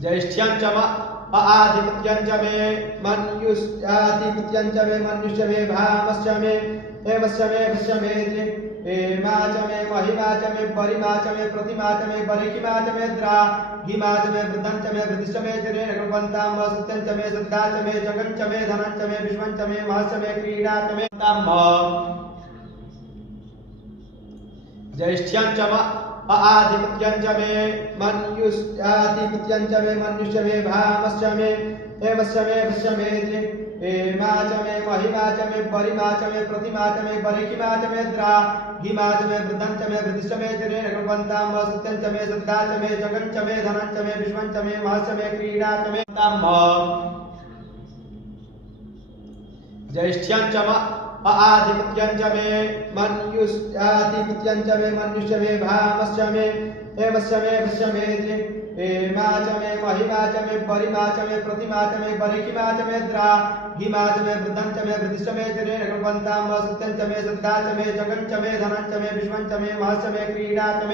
ज्येष्ठ्यंच आधिपत्यंच मे मन्युष्याधिपत्यंच मे मनुष्य मे भामश्च मे हेमश्च मे भस्य मे हेमा च मे महिमा च मे परिमा च मे प्रतिमा च मे बलिहिमा च मे द्राहिमा च मे वृद्धं च मे वृद्धिश्च मे जनेन कृपन्तां सत्यं च मे श्रद्धा च मे जगं च मे धनं च मे विश्वं च मे महश्च मे क्रीडा च मे ज्येष्ठ्यंच आधिपत्यंच मे मन्युष्याधिपत्यंच मे मनुष्य मे भामश्च मे हेमश्च मे भस्य मे हेमा च मे महिमा च मे परिमा च मे प्रतिमा च मे बलिहिमा च मे द्राहिमा च मे वृद्धं च मे वृद्धिश्च मे जनेन कृपन्तां सत्यं च मे श्रद्धा च मे जगं च मे धनं च मे विश्वं च मे महश्च मे क्रीडा च मे ज्येष्ठ्यंच आधिपत्यंच मे मन्युष्याधिपत्यंच मे मनुष्य मे भामश्च मे हेमश्च मे भस्य मे हेमा च मे महिमा च मे परिमा च मे प्रतिमा च मे बलिहिमा च मे द्राहिमा च मे वृद्धं च मे वृद्धिश्च मे जनेन कृपन्तां सत्यं च मे श्रद्धा च मे जगं च मे धनं च मे विश्वं च मे महश्च मे क्रीडा च मे